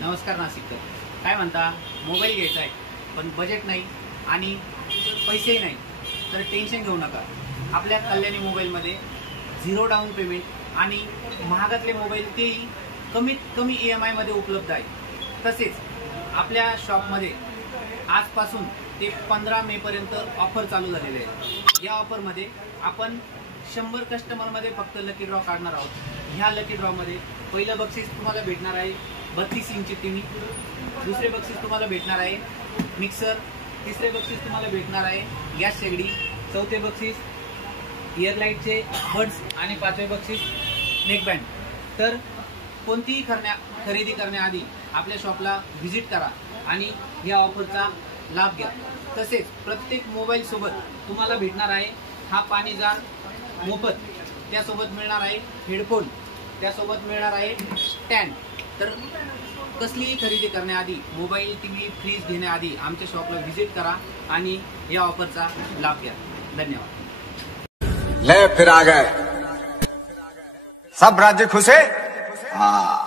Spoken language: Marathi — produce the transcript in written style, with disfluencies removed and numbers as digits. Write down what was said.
नमस्कार नाशिककर. काय म्हणता, मोबाईल घ्यायचा आहे पण बजेट नाही आणि पैसेही नाही तर टेन्शन घेऊ नका. आपल्या कल्याणी मोबाईलमध्ये 0 डाऊन पेमेंट आणि महागातले मोबाईल तेही कमीत कमी EMI मध्ये उपलब्ध आहे. तसेच आपल्या शॉपमध्ये आजपासून ते 15 मे पर्यंत ऑफर चालू झालेले आहे. या ऑफरमध्ये आपण 100 कस्टमरमध्ये फक्त लकी ड्रॉ काढणार आहोत. ह्या लकी ड्रॉमध्ये पहिलं बक्षीस तुम्हाला भेटणार आहे 32 इंची टीव्ही, दुसरे बक्षीस तुम्हाला भेटणार आहे मिक्सर, तिसरे बक्षीस तुम्हाला भेटणार आहे गॅस शेगडी, चौथे बक्षीस इयरलाईटचे बड्स आणि पाचवे बक्षीस नेकबँड. तर कोणतीही खरेदी करण्याआधी आपल्या शॉपला व्हिजिट करा आणि या ऑफरचा लाभ घ्या. तसेच प्रत्येक मोबाईल सोबत तुम्हाला भेटणार आहे हा पाणी जार मोफत, त्यासोबत मिळणार आहे हेडफोन, त्यासोबत मिळणार आहे स्टँड. तर कसलीही खरेदी करण्याआधी मोबाईल, टीव्ही, फ्रीज घेण्याआधी आमच्या शॉपला व्हिजिट करा आणि या ऑफरचा लाभ घ्या. धन्यवाद. ले फिर आ गए, सब राज्य खुश है. हाँ.